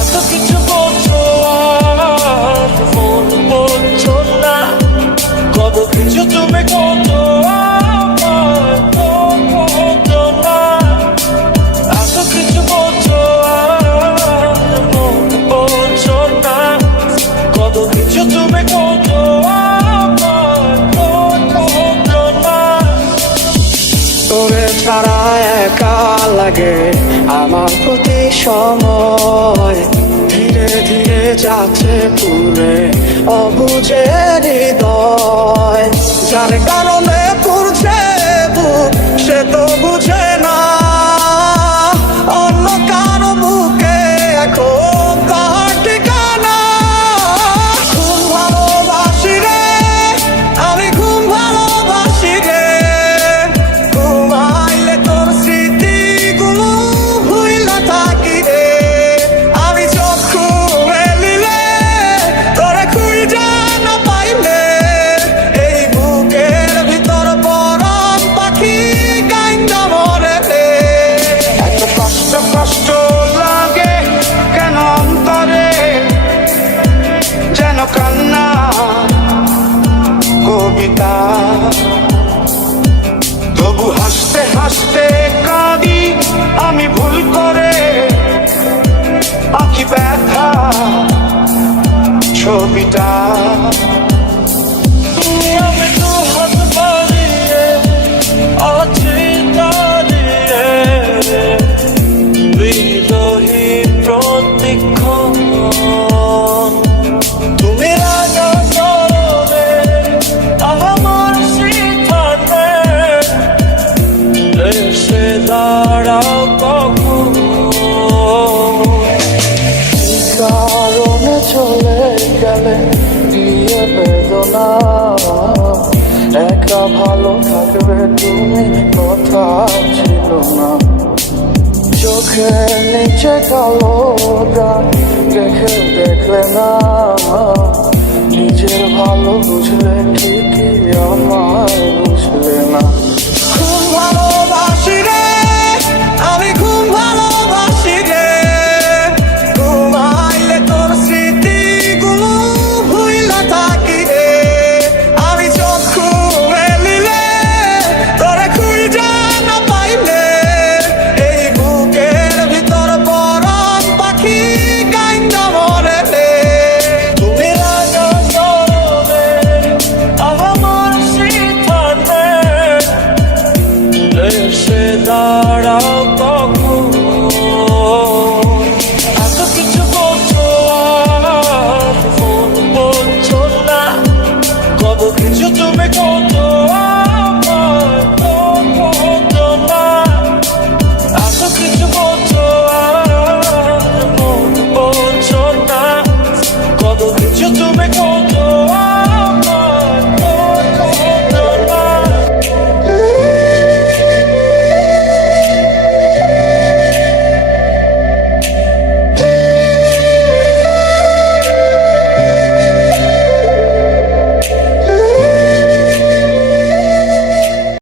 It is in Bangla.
এত কিছু বলছো আর ফোন বলছো না, কত কিছু তুমি করছো আমার করছো না। এত কিছু বলছো আর ফোন বলছো না, কত কিছু তুমি করছো আমার করছো না। তোরে ছাড়া একা লাগে আমার প্রতি সময়, ধীরে ধীরে যাচ্ছে পুরে অবুঝে হৃদয়। যার কারণে পুরছে বুক সে তো বুঝে না, অন্য কারো বুকে এখন তার ঠিকানা। খুব ভালোবাসি রে আমি, খুব ভালোবাসি রে, ঘুমাইলে তোর স্মৃতিগুলো ভুইলা থাকি রে। আমি চোখ খুলিলে তোরে খুঁজা না পাইলে, এই বুকের ভিতর পরাণ পাখি কাইন্দা মরে রে। এত কষ্ট কষ্ট লাগে কেন অন্তরে, যেন কান্না কবিতা। তবু হাসতে হাসতে কাঁদি আমি ভুল করে, আঁকি ব্যথা ছবিটা। আমি তো হাত বাড়িয়ে আছি দাঁড়িয়ে, বিরোহী প্রতিক্ষণ। তুমি রাজা চরণে আমার সিদ্ধান্তে, এসে দাঁড়াও কখন। কারণে চলে গেলে দিয়ে বেদনা, একা ভালো থাকবে তুমি কথা ছিল না। চোখের নিচে কালো দাগ দেখে দেখলে না, নিজের ভালো বুঝলে ঠিকই আমায় বুঝলে না। খুব ভালোবাসি রে আমি, খুব ভালোবাসি রে, ঘুমাইলে তোর স্মৃতিগুলো ভুইলা থাকি রে। আমি চোখ খুলিলে তোরে খুঁজা না পাইলে, এই বুকের ভিতর পরাণ পাখি কাইন্দা মরে রে। তুমি রাজা চরণে আমার সিদ্ধান্তে, এসে দাঁড়াও কখন। এত কিছু বলছো আর ফোন বলছো না, কত কিছু তুমি করছো আমার করছো না। এত কিছু বলছো আর ফোন বলছো না, কত কিছু তুমি করছো